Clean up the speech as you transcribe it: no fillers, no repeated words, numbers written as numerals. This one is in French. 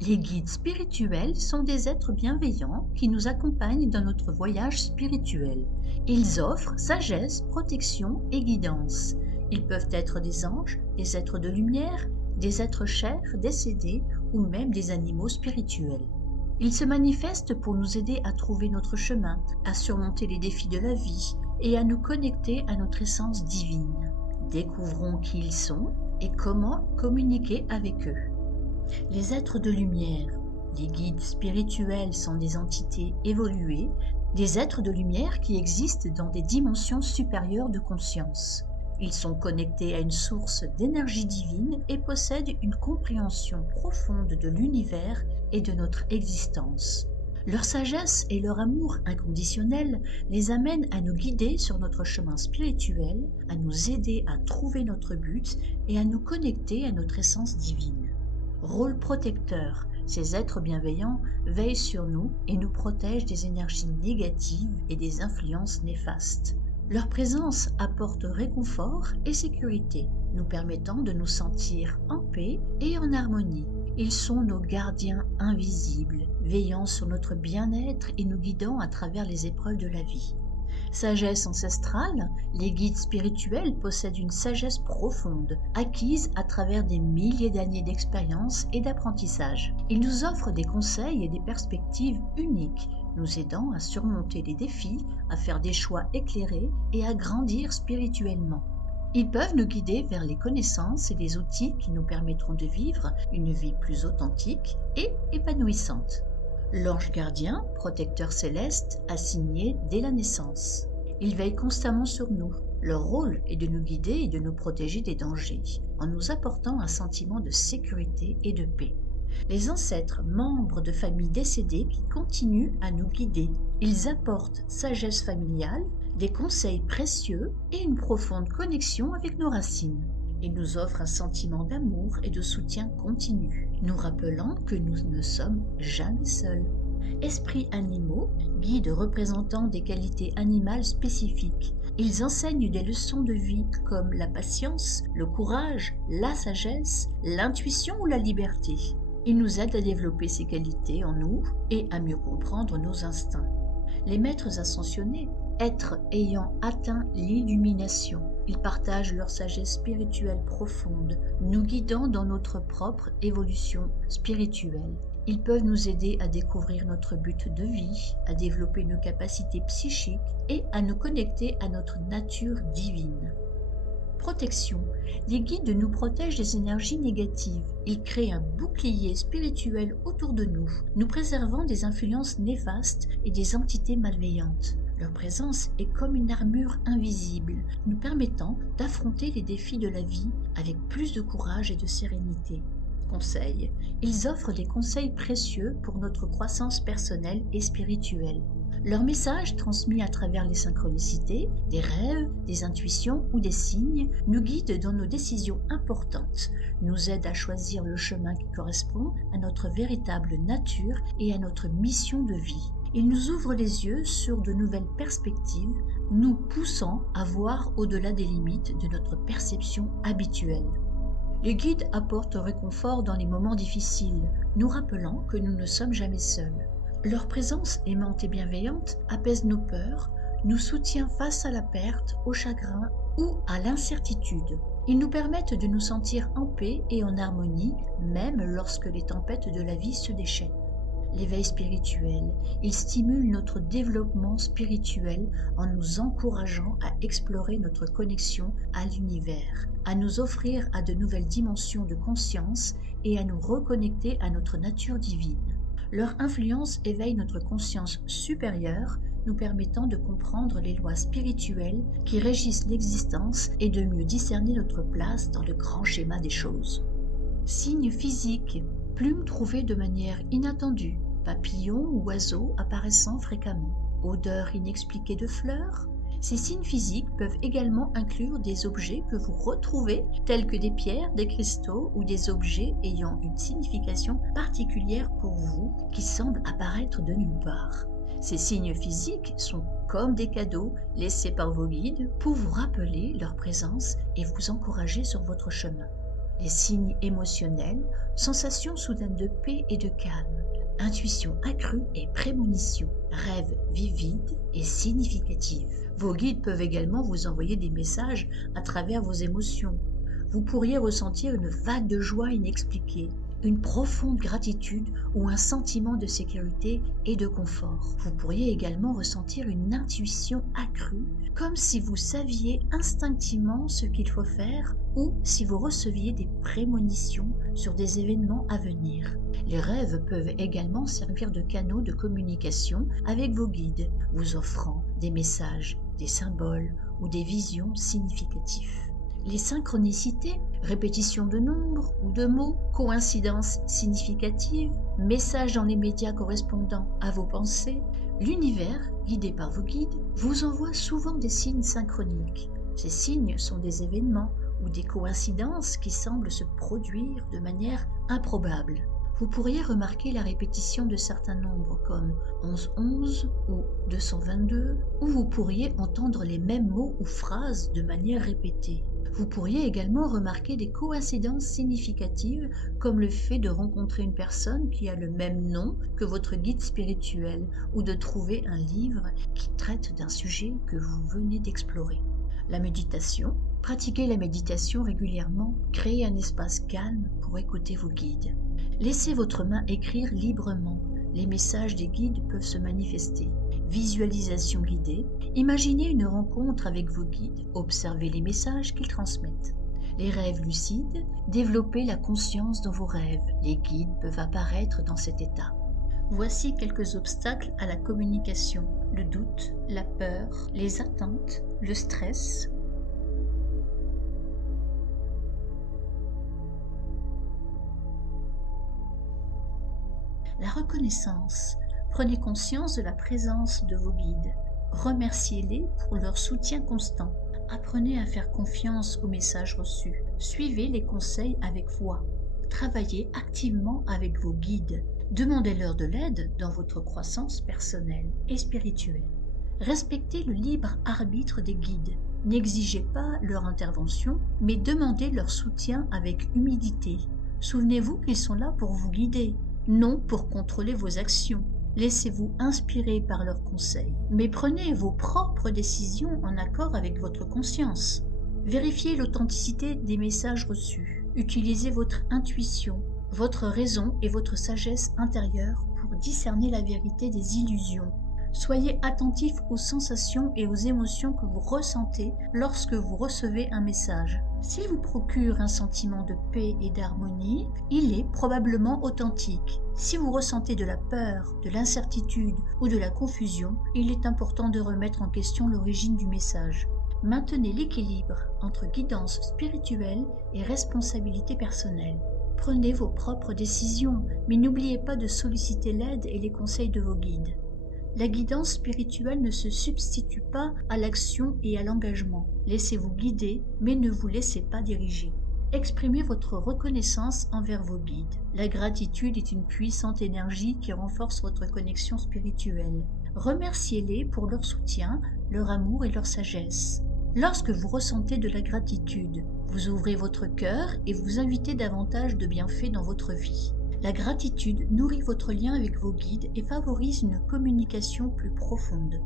Les guides spirituels sont des êtres bienveillants qui nous accompagnent dans notre voyage spirituel. Ils offrent sagesse, protection et guidance. Ils peuvent être des anges, des êtres de lumière, des êtres chers, décédés ou même des animaux spirituels. Ils se manifestent pour nous aider à trouver notre chemin, à surmonter les défis de la vie et à nous connecter à notre essence divine. Découvrons qui ils sont et comment communiquer avec eux. Les êtres de lumière, les guides spirituels sont des entités évoluées, des êtres de lumière qui existent dans des dimensions supérieures de conscience. Ils sont connectés à une source d'énergie divine et possèdent une compréhension profonde de l'univers et de notre existence. Leur sagesse et leur amour inconditionnel les amènent à nous guider sur notre chemin spirituel, à nous aider à trouver notre but et à nous connecter à notre essence divine. Rôle protecteur, ces êtres bienveillants veillent sur nous et nous protègent des énergies négatives et des influences néfastes. Leur présence apporte réconfort et sécurité, nous permettant de nous sentir en paix et en harmonie. Ils sont nos gardiens invisibles, veillant sur notre bien-être et nous guidant à travers les épreuves de la vie. Sagesse ancestrale, les guides spirituels possèdent une sagesse profonde, acquise à travers des milliers d'années d'expérience et d'apprentissage. Ils nous offrent des conseils et des perspectives uniques, nous aidant à surmonter les défis, à faire des choix éclairés et à grandir spirituellement. Ils peuvent nous guider vers les connaissances et les outils qui nous permettront de vivre une vie plus authentique et épanouissante. L'ange gardien, protecteur céleste, assigné dès la naissance. Il veille constamment sur nous. Leur rôle est de nous guider et de nous protéger des dangers, en nous apportant un sentiment de sécurité et de paix. Les ancêtres, membres de familles décédées qui continuent à nous guider. Ils apportent sagesse familiale, des conseils précieux et une profonde connexion avec nos racines. Ils nous offrent un sentiment d'amour et de soutien continu, nous rappelant que nous ne sommes jamais seuls. Esprits animaux, guides représentant des qualités animales spécifiques. Ils enseignent des leçons de vie comme la patience, le courage, la sagesse, l'intuition ou la liberté. Ils nous aident à développer ces qualités en nous et à mieux comprendre nos instincts. Les maîtres ascensionnés, êtres ayant atteint l'illumination, ils partagent leur sagesse spirituelle profonde, nous guidant dans notre propre évolution spirituelle. Ils peuvent nous aider à découvrir notre but de vie, à développer nos capacités psychiques et à nous connecter à notre nature divine. Protection. Les guides nous protègent des énergies négatives. Ils créent un bouclier spirituel autour de nous, nous préservant des influences néfastes et des entités malveillantes. Leur présence est comme une armure invisible, nous permettant d'affronter les défis de la vie avec plus de courage et de sérénité. Conseils. Ils offrent des conseils précieux pour notre croissance personnelle et spirituelle. Leurs messages, transmis à travers les synchronicités, des rêves, des intuitions ou des signes, nous guident dans nos décisions importantes, nous aident à choisir le chemin qui correspond à notre véritable nature et à notre mission de vie. Ils nous ouvrent les yeux sur de nouvelles perspectives, nous poussant à voir au-delà des limites de notre perception habituelle. Les guides apportent réconfort dans les moments difficiles, nous rappelant que nous ne sommes jamais seuls. Leur présence aimante et bienveillante apaise nos peurs, nous soutient face à la perte, au chagrin ou à l'incertitude. Ils nous permettent de nous sentir en paix et en harmonie, même lorsque les tempêtes de la vie se déchaînent. L'éveil spirituel, il stimule notre développement spirituel en nous encourageant à explorer notre connexion à l'univers, à nous offrir à de nouvelles dimensions de conscience et à nous reconnecter à notre nature divine. Leur influence éveille notre conscience supérieure, nous permettant de comprendre les lois spirituelles qui régissent l'existence et de mieux discerner notre place dans le grand schéma des choses. Signes physiques, plumes trouvées de manière inattendue, papillons ou oiseaux apparaissant fréquemment, odeurs inexpliquées de fleurs. Ces signes physiques peuvent également inclure des objets que vous retrouvez, tels que des pierres, des cristaux ou des objets ayant une signification particulière pour vous qui semblent apparaître de nulle part. Ces signes physiques sont comme des cadeaux laissés par vos guides pour vous rappeler leur présence et vous encourager sur votre chemin. Les signes émotionnels, sensations soudaines de paix et de calme, intuition accrue et prémonition, rêves vivides et significatifs. Vos guides peuvent également vous envoyer des messages à travers vos émotions. Vous pourriez ressentir une vague de joie inexpliquée, une profonde gratitude ou un sentiment de sécurité et de confort. Vous pourriez également ressentir une intuition accrue, comme si vous saviez instinctivement ce qu'il faut faire ou si vous receviez des prémonitions sur des événements à venir. Les rêves peuvent également servir de canaux de communication avec vos guides, vous offrant des messages, des symboles ou des visions significatives. Les synchronicités, répétition de nombres ou de mots, coïncidences significatives, messages dans les médias correspondant à vos pensées, l'univers, guidé par vos guides, vous envoie souvent des signes synchroniques. Ces signes sont des événements ou des coïncidences qui semblent se produire de manière improbable. Vous pourriez remarquer la répétition de certains nombres comme 1111 ou 222, ou vous pourriez entendre les mêmes mots ou phrases de manière répétée. Vous pourriez également remarquer des coïncidences significatives comme le fait de rencontrer une personne qui a le même nom que votre guide spirituel ou de trouver un livre qui traite d'un sujet que vous venez d'explorer. La méditation. Pratiquez la méditation régulièrement, créez un espace calme pour écouter vos guides. Laissez votre main écrire librement. Les messages des guides peuvent se manifester. Visualisation guidée. Imaginez une rencontre avec vos guides. Observez les messages qu'ils transmettent. Les rêves lucides. Développez la conscience dans vos rêves. Les guides peuvent apparaître dans cet état. Voici quelques obstacles à la communication. Le doute, la peur, les attentes, le stress. La reconnaissance. Prenez conscience de la présence de vos guides. Remerciez-les pour leur soutien constant. Apprenez à faire confiance aux messages reçus. Suivez les conseils avec foi. Travaillez activement avec vos guides. Demandez-leur de l'aide dans votre croissance personnelle et spirituelle. Respectez le libre arbitre des guides. N'exigez pas leur intervention, mais demandez leur soutien avec humilité. Souvenez-vous qu'ils sont là pour vous guider, non pour contrôler vos actions. Laissez-vous inspirer par leurs conseils, mais prenez vos propres décisions en accord avec votre conscience. Vérifiez l'authenticité des messages reçus. Utilisez votre intuition, votre raison et votre sagesse intérieure pour discerner la vérité des illusions. Soyez attentif aux sensations et aux émotions que vous ressentez lorsque vous recevez un message. S'il vous procure un sentiment de paix et d'harmonie, il est probablement authentique. Si vous ressentez de la peur, de l'incertitude ou de la confusion, il est important de remettre en question l'origine du message. Maintenez l'équilibre entre guidance spirituelle et responsabilité personnelle. Prenez vos propres décisions, mais n'oubliez pas de solliciter l'aide et les conseils de vos guides. La guidance spirituelle ne se substitue pas à l'action et à l'engagement. Laissez-vous guider, mais ne vous laissez pas diriger. Exprimez votre reconnaissance envers vos guides. La gratitude est une puissante énergie qui renforce votre connexion spirituelle. Remerciez-les pour leur soutien, leur amour et leur sagesse. Lorsque vous ressentez de la gratitude, vous ouvrez votre cœur et vous invitez davantage de bienfaits dans votre vie. La gratitude nourrit votre lien avec vos guides et favorise une communication plus profonde.